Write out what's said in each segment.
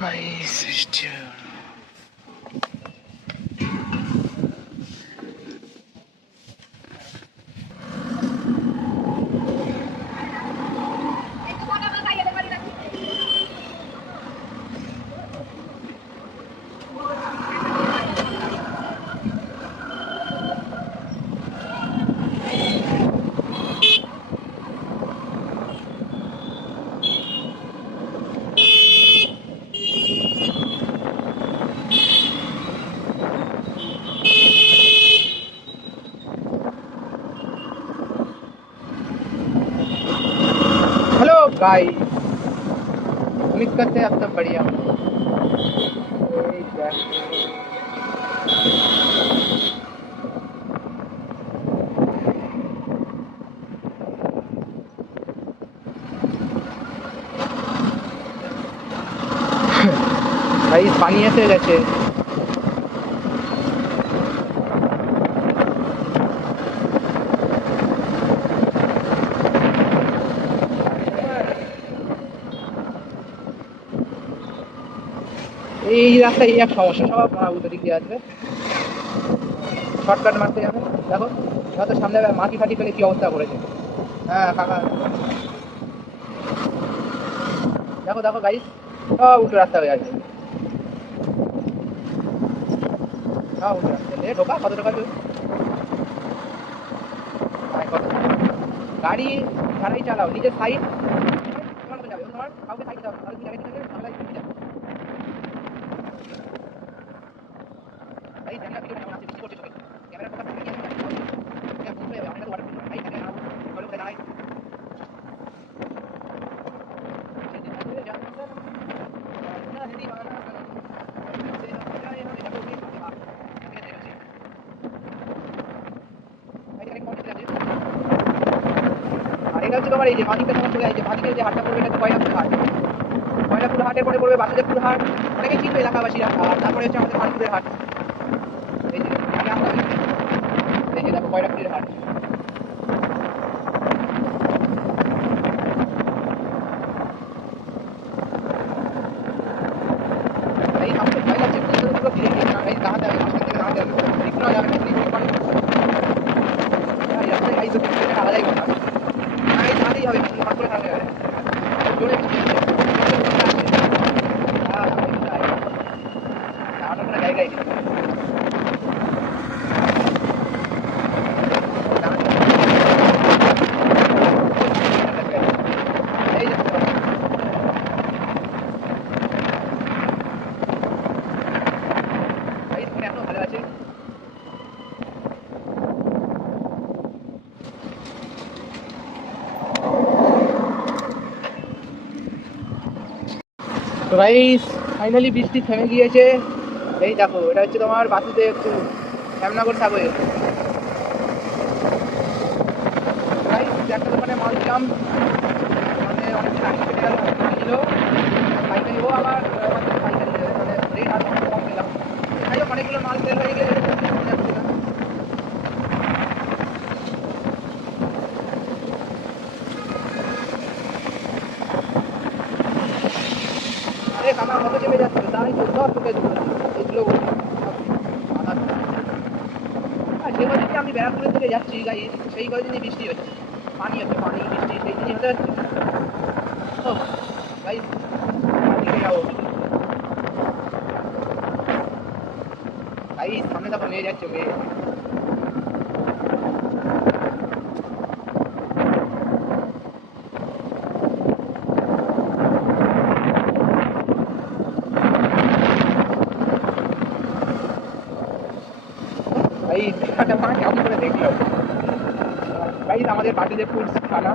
ভাই সৃষ্টি hello guys, उम्मीद करते हैं आप सब बढ़िया हो। गाइस पानी ऐसे गেছে এই রাস্তায় এক সমস্যা, সব উল্টো দিক দিয়ে আসবে, শর্টকাট মারতে যাবে। দেখো যত সামনে মাটি ফাটি ফেলে কি অবস্থা করেছে। হ্যাঁ কাকা, দেখো দেখো গাইস, সব উল্টো রাস্তা হয়ে আছে, সব উল্টো রাস্তা। ঢোকা কত টাকা কত গাড়ি ছাড়াই চালাও, নিজের সাইড তোমার যাবে, তোমার কাউকে সাইড দাও, তাহলে তুমি জায়গায় দিতে হবে, আমরা এগিয়ে যাবো। ভাই জানি না ভিডিও কেমন আছে, বৃষ্টি করছে চোখে, ক্যামেরা ফোকাস করে নিয়ে আসতে পারি, এটা বন্ধ হয়ে যাবে, আমাদের ওয়াটার প্রুফ ভাই থাকে না, ভালো করে দাঁড়াই। আর এটা হচ্ছে তোমার এই যে বাঁদিকটা তোমার চলে আসছে, বাঁদিকে যে হাটটা পড়বে এটা হচ্ছে কয়লাপুর হাট, কয়লাপুর হাটের পরে পড়বে বাসুদেবপুর হাট, অনেকে চিনবে এলাকাবাসীরা। আর তারপরে হচ্ছে আমাদের মানপুরের হাট, এই যে আগে আসতে হবে, এই যে দেখো কয়লাপুরের হাট। এই সামনে ভয় লাগছে, পুরো ধীরে ধীরে এই দাঁড়াতে হবে, মাঝখান থেকে দাঁড়াতে হবে, রিক্সাও যাবে না, এই রাস্তায় গাড়ি তো আলাদাই কথা, এই দাঁড়াতেই হবে, হট করে থাকতে হবে, জোরে দাঁড়ানোর কোনো জায়গায় নেই। তো গাইস ফাইনালি বৃষ্টি থেমে গিয়েছে। এই দেখো এটা হচ্ছে তোমার বাসুদেবপুর শ্যামনগর সাগরে। গাইস একটা দোকানে মাল দিলাম, মানে অনেকদিন আগে কেটে গেল, নিল পাইকারি নেবো, আবার পাইকারি দেবে, মানে রেট আর কম দিলাম। যাই হোক অনেকগুলো মাল সেল হয়ে গেলে আমার মতো চেপে যাচ্ছে, তাই তো সব চোখে এগুলো আর যে কদিনই আমি ব্যারাকপুরের দিকে যাচ্ছি গাইস, সেই কদিনই বৃষ্টি হচ্ছে, পানি হচ্ছে, পানি বৃষ্টি সেই দিনই হতে হচ্ছে। ও গাইস দিকে যাবো গাইস, সামনে দেখো মেয়ে যাচ্ছে, মেয়ে ভাই দেখাটা মা কেমন করে দেখলো। গাইস আমাদের বাসুদেবপুর থানা,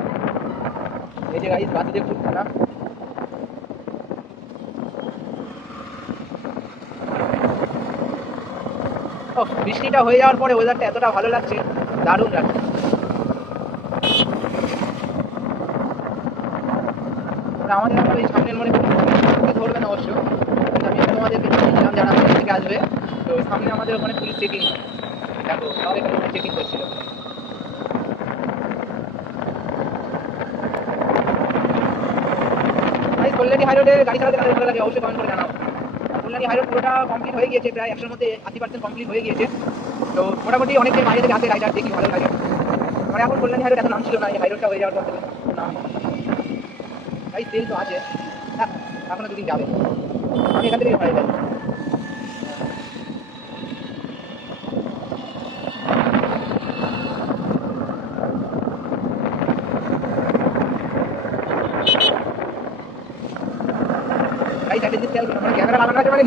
এই যে গাইস বাসুদেবপুর থানা। ও বৃষ্টিটা হয়ে যাওয়ার পরে ওয়েদারটা এতটা ভালো লাগছে, দারুণ লাগছে। আমাদের এখন এই সামনের মনে ধরবে না অবশ্য, আমি তোমাদেরকে জানিয়েছিলাম যারা আমাদের থেকে আসবে, তো সামনে আমাদের ওখানে পুলিশ চেকিং, দেখো সব এখানে চেকিং করছিল। ভাই করলে কল্যাণী হাই রোডে গাড়ি চালাতে কাদের ভালো লাগে অবশ্যই কমেন্ট করে জানাও। কল্যাণী হাই রোড পুরোটা কমপ্লিট হয়ে গিয়েছে, প্রায় 100-র মধ্যে 80% কমপ্লিট হয়ে গিয়েছে। তো মোটামুটি অনেকে বাইরে থেকে আসে রাইডার, দেখি ভালো লাগে। মানে এখন কল্যাণী হাই রোড এত নাম ছিল না, এই হাই রোডটা হয়ে যাওয়ার পর থেকে নাম গাড়ি তেল তো আছে, এখনো দুদিন যাবে। আমি এখান থেকে ভাড়া যাই। গাড়ি সাইডে দিয়ে তেল, মানে ক্যামেরা লাগানো আছে মানে